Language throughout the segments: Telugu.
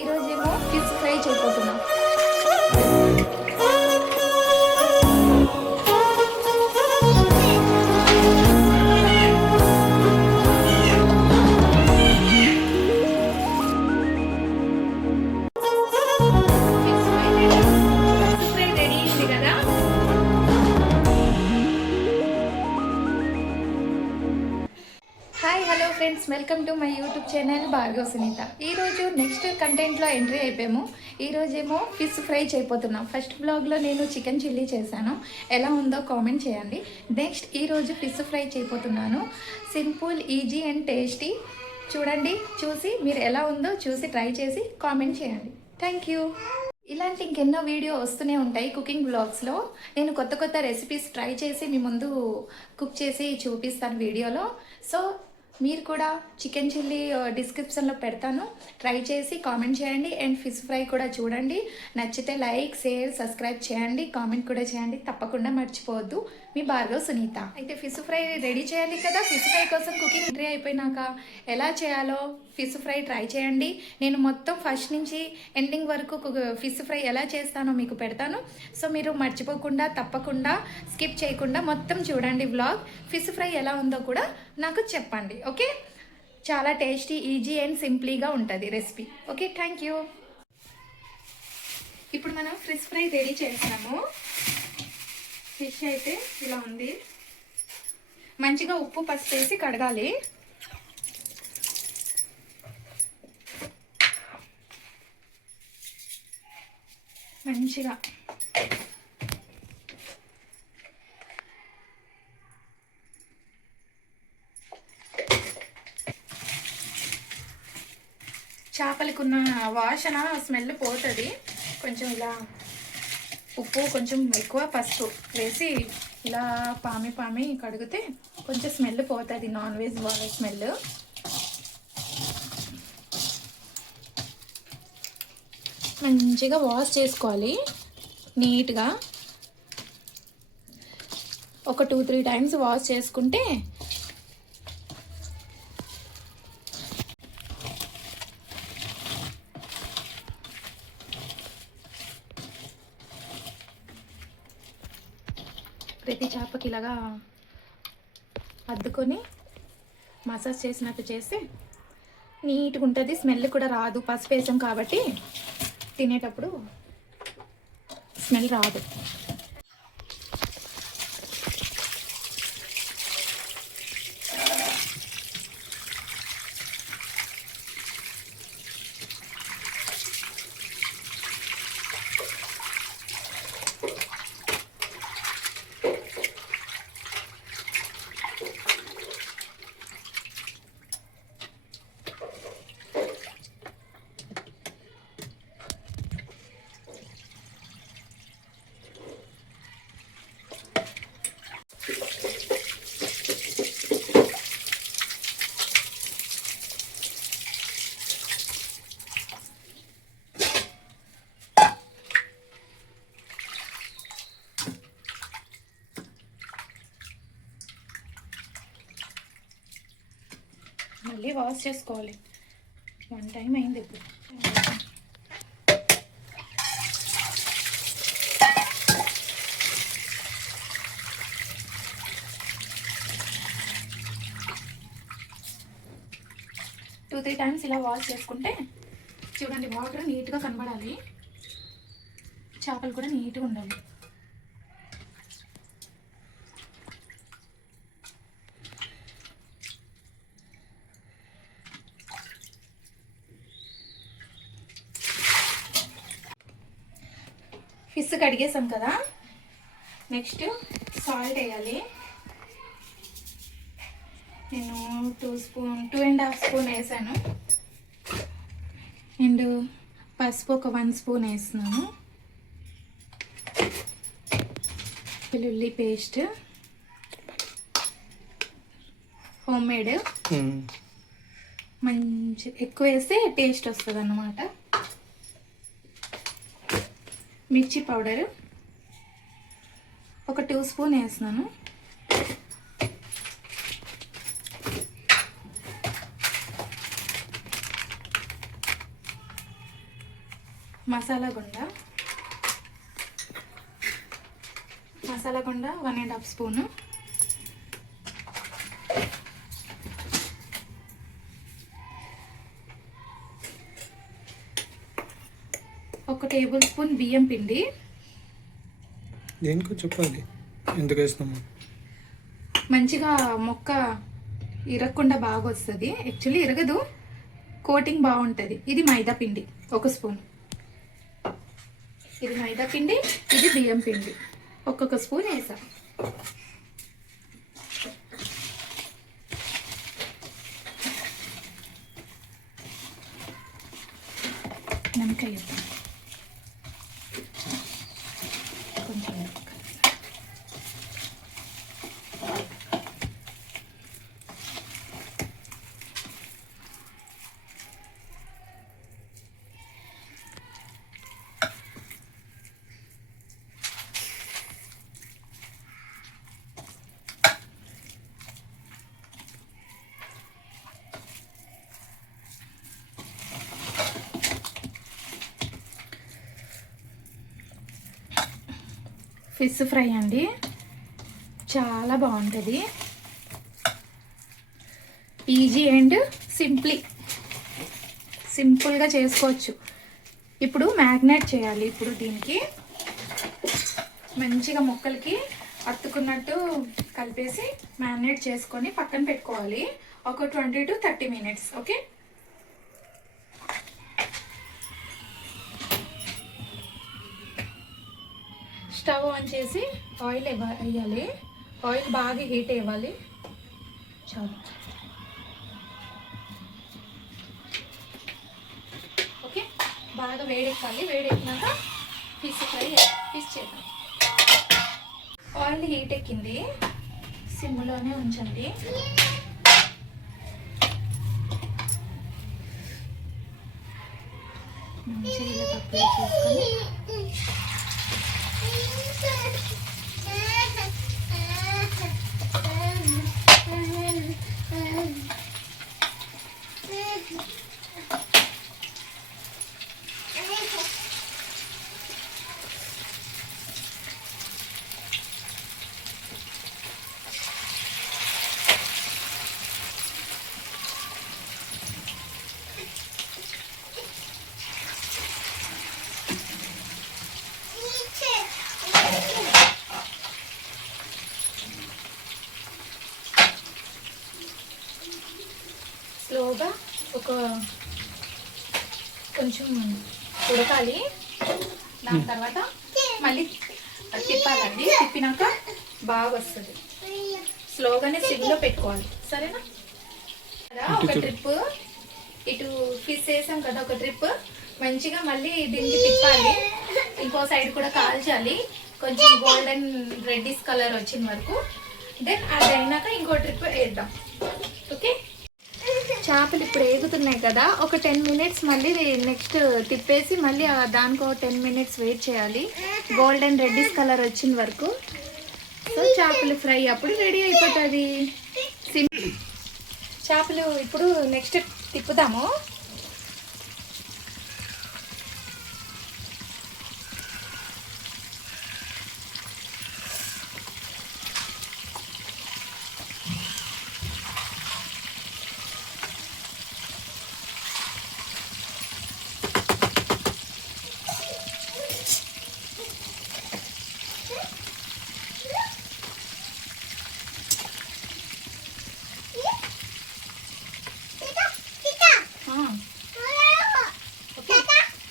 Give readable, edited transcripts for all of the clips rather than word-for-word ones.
ఈరోజేమో ఫిష్ ఫ్రై చేయబోతున్నాం. Hi hello friends, welcome to my YouTube channel Bhargava Sunitha. ఈరోజు నెక్స్ట్ కంటెంట్లో ఎంట్రీ అయిపోయాము. ఈరోజేమో ఫిష్ ఫ్రై చేయబోతున్నాం. ఫస్ట్ బ్లాగ్లో నేను చికెన్ చిల్లీ చేశాను, ఎలా ఉందో కామెంట్ చేయండి. నెక్స్ట్ ఈరోజు ఫిష్ ఫ్రై చేయబోతున్నాను. Simple, easy and tasty. చూడండి, చూసి మీరు ఎలా ఉందో చూసి ట్రై చేసి కామెంట్ చేయండి. Thank you. ఇలాంటి ఇంకెన్నో వీడియో వస్తూనే ఉంటాయి కుకింగ్ బ్లాగ్స్లో. నేను కొత్త కొత్త రెసిపీస్ ట్రై చేసి మీ ముందు కుక్ చేసి చూపిస్తాను వీడియోలో. సో మీరు కూడా చికెన్ చిల్లీ డిస్క్రిప్షన్లో పెడతాను, ట్రై చేసి కామెంట్ చేయండి. అండ్ ఫిష్ ఫ్రై కూడా చూడండి. నచ్చితే లైక్, షేర్, సబ్స్క్రైబ్ చేయండి, కామెంట్ కూడా చేయండి. తప్పకుండా మర్చిపోవద్దు. మీ భార్గవ సునీత. అయితే ఫిష్ ఫ్రై రెడీ చేయాలి కదా. ఫిష్ ఫ్రై కోసం కుకింగ్ రెడీ అయిపోయినాక ఎలా చేయాలో ఫిష్ ఫ్రై ట్రై చేయండి. నేను మొత్తం ఫస్ట్ నుంచి ఎండింగ్ వరకు ఫిష్ ఫ్రై ఎలా చేస్తానో మీకు పెడతాను. సో మీరు మర్చిపోకుండా, తప్పకుండా స్కిప్ చేయకుండా మొత్తం చూడండి వ్లాగ్. ఫిష్ ఫ్రై ఎలా ఉందో కూడా నాకు చెప్పండి. ఓకే, చాలా టేస్టీ, ఈజీ అండ్ సింప్లీగా ఉంటుంది రెసిపీ. Okay, thank you. ఇప్పుడు మనం ఫిష్ ఫ్రై రెడీ చేస్తాము. ఫిష్ అయితే ఇలా ఉంది. మంచిగా ఉప్పు, పసుపు వేసి కడగాలి. మంచిగా చేపలకున్న వాసన, స్మెల్ పోతుంది. కొంచెం ఇలా ఉప్పు, కొంచెం ఎక్కువ పసుపు వేసి ఇలా పామి పామి కడిగితే కొంచెం స్మెల్ పోతుంది, నాన్ వెజ్ వాళ్ళ స్మెల్. మంచిగా వాష్ చేసుకోవాలి నీట్గా. ఒక 2-3 టైమ్స్ వాష్ చేసుకుంటే ప్రతి చేపకి ఇలాగా అద్దుకొని మసాజ్ చేసినట్టు చేస్తే నీట్గా ఉంటుంది. స్మెల్ కూడా రాదు, పసుపు వేసాం కాబట్టి తినేటప్పుడు స్మెల్ రాదు. మళ్ళీ వాష్ చేసుకోవాలి. 1 టైం అయింది. ఇప్పుడు టూ 3 టైమ్స్ ఇలా వాష్ చేసుకుంటే చూడండి, వాటర్ నీట్గా కనబడాలి, చేపలు కూడా నీట్గా ఉండాలి. ఫిష్ కడిగేసాం కదా. నెక్స్ట్ సాల్ట్ వేయాలి. నేను 2.5 స్పూన్ వేసాను. అండ్ పసుపు ఒక 1 స్పూన్ వేస్తున్నాను. వెల్లుల్లి పేస్ట్ హోమ్ మేడ్, మంచి ఎక్కువ వేస్తే టేస్ట్ వస్తుంది అన్నమాట. మిర్చి పౌడర్ ఒక 2 స్పూన్ వేస్తున్నాను. మసాలా గుండ 1.5 స్పూను, ఒక టేబుల్ స్పూన్ బియ్యం పిండి. దేనికో చెప్పాలి, ఎందుకు వేస్తున్నాము? మంచిగా మొక్క ఇరగకుండా బాగా వస్తుంది. యాక్చువల్లీ ఇరగదు, కోటింగ్ బాగుంటుంది. ఇది మైదా పిండి 1 స్పూన్. ఇది మైదా పిండి, ఇది బియ్యం పిండి. ఒక్కొక్క స్పూన్ వేసా. నిమ్మకాయ కొంచెం ఫిష్ ఫ్రై అండి, చాలా బాగుంటుంది. ఈజీ అండ్ సింపుల్గా చేసుకోవచ్చు. ఇప్పుడు మ్యాగ్నేట్ చేయాలి. ఇప్పుడు దీనికి మంచిగా ముక్కలకి అత్తుకున్నట్టు కలిపేసి మ్యాగ్నేట్ చేసుకొని పక్కన పెట్టుకోవాలి ఒక 20 to 30 minutes. Okay, stove on చేసి ఆయిల్ వేయాలి. ఆయిల్ బాగా హీట్ అవ్వాలి. చాలు. ఓకే, బాగా వేడెక్కాలి. వేడెక్కినాక ఫిష్ చేద్దాం. ఆయిల్ హీట్ ఎక్కింది, సిమ్లోనే ఉంచండి. మంచిగా ఇలా తక్కువ చేసుకొని స్లోగా కొంచెం ఉడకాలి. దాని తర్వాత మళ్ళీ తిప్పాలండి. తిప్పినాక బాగా వస్తుంది. స్లోగానే సిమ్లో పెట్టుకోవాలి. సరేనా? ఒక ట్రిప్ ఇటు ఫిష్ వేసాం కదా, ఒక ట్రిప్ మంచిగా మళ్ళీ దీనికి తిప్పాలి. ఇంకో సైడ్ కూడా కాల్చాలి, కొంచెం గోల్డెన్ రెడ్డిష్ కలర్ వచ్చిన వరకు. దెన్ అది అయినాక ఇంకో ట్రిప్ వేద్దాం. ఓకే, చేపలు ఇప్పుడు వేగుతున్నాయి కదా, ఒక 10 minutes మళ్ళీ నెక్స్ట్ తిప్పేసి మళ్ళీ దానికి ఒక 10 minutes వెయిట్ చేయాలి, గోల్డెన్ రెడ్డిష్ కలర్ వచ్చిన వరకు. సో చేపలు ఫ్రై అప్పుడు రెడీ అయిపోతుంది. చేపలు ఇప్పుడు నెక్స్ట్ తిప్పుదాము.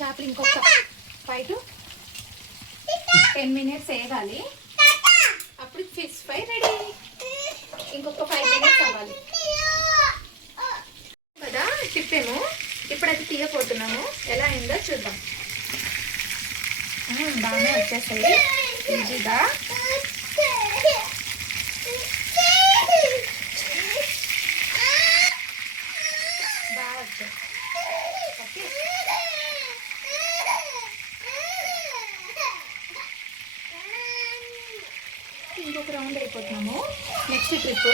చేపలు ఇంకొక 5 to 10 minutes వేగాలి. అప్పుడు ఫిష్ ఫ్రై రెడీ. ఇంకొక 5 minutes అవ్వాలి కదా. తిప్పాము, ఇప్పుడు అది తీయపోతున్నాము. ఎలా అయిందో చూద్దాం. బాగానే వచ్చేస్తాయి ఈజీగా. బాగా వచ్చాయి. ఓకే, ఇంకొక రౌండ్ అయిపోతున్నాము. నెక్స్ట్ ట్రిప్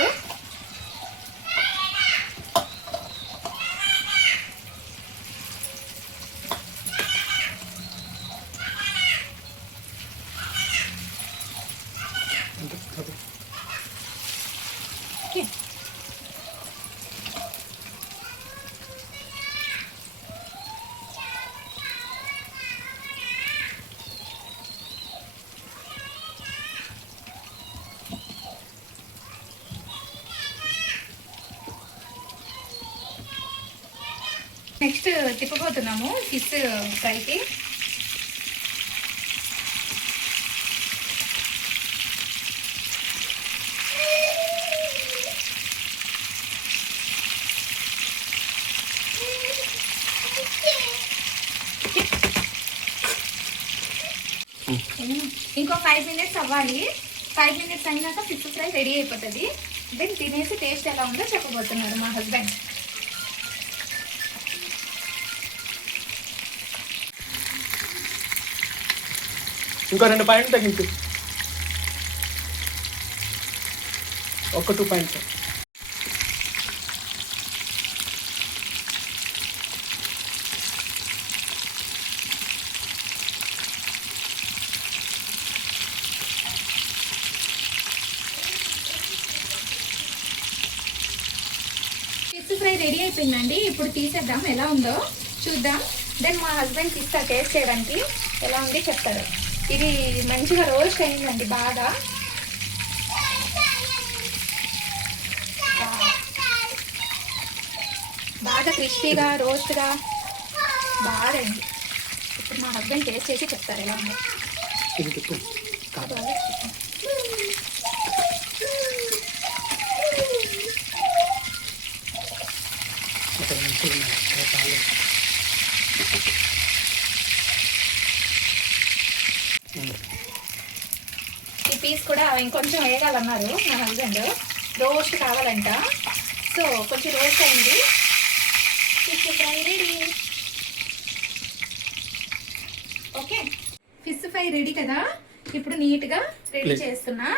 నెక్స్ట్ తిప్పబోతున్నాము ఫిష్ ఫ్రైకి. ఇంకో 5 minutes అవ్వాలి. 5 minutes అయినాక ఫిష్ ఫ్రై రెడీ అయిపోతుంది. దెన్ తినేసి టేస్ట్ ఎలా ఉందో చెప్పబోతున్నారు మా హస్బెండ్. ఇంకో 2 పాయింట్లు తగ్గించు. ఒక 2 పాయింట్స్. ఫిష్ ఫ్రై రెడీ అయిపోయిందండి. ఇప్పుడు తీసేద్దాం, ఎలా ఉందో చూద్దాం. దెన్ మా హస్బెండ్ ఇస్తా టేస్ట్ చేయడానికి, ఎలా ఉంది చెప్తారు. ఇది మంచిగా రోస్ట్ అయిందండి, బాగా బాగా క్రిస్పీగా రోస్ట్గా బాగా అయింది. ఇప్పుడు మా హస్బెండ్ టేస్ట్ చేసి చెప్తారు ఎలా ఉందో. ఇది తిప్పు. కాదు. ఒక నిమిషం ఉన్నాయి. చాలు. ఈ పీస్ కూడా ఇంకొంచెం వేయాలన్నారు మా హస్బెండ్, రోస్ట్ కావాలంట. సో కొంచెం రోస్ట్ అయింది. Fish fry ready. Okay, fish fry ready కదా. ఇప్పుడు నీట్గా రెడీ Plate. చేస్తున్నా.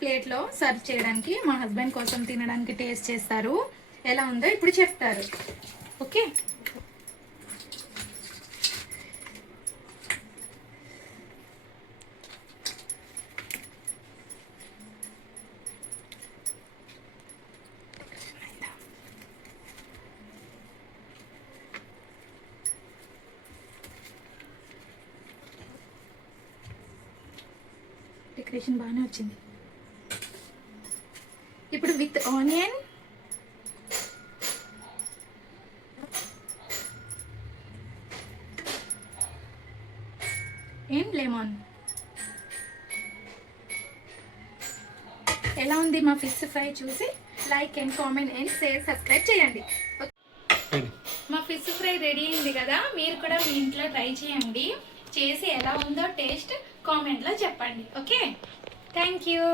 ప్లేట్లో సర్వ్ చేయడానికి, మా హస్బెండ్ కోసం తినడానికి టేస్ట్ చేస్తారు. ఎలా ఉందో ఇప్పుడు చెప్తారు. ఓకే, డెకరేషన్ బాగానే వచ్చింది. ఇప్పుడు విత్ ఆనియన్, అండ్ లెమన్. ఎలా ఉంది మా ఫిష్ ఫ్రై చూసి like and comment and share, subscribe చేయండి. మా ఫిష్ ఫ్రై రెడీ అయింది కదా. మీరు కూడా మీ ఇంట్లో ట్రై చేయండి. చేసి ఎలా ఉందో టేస్ట్ కామెంట్లో చెప్పండి. Okay, thank you.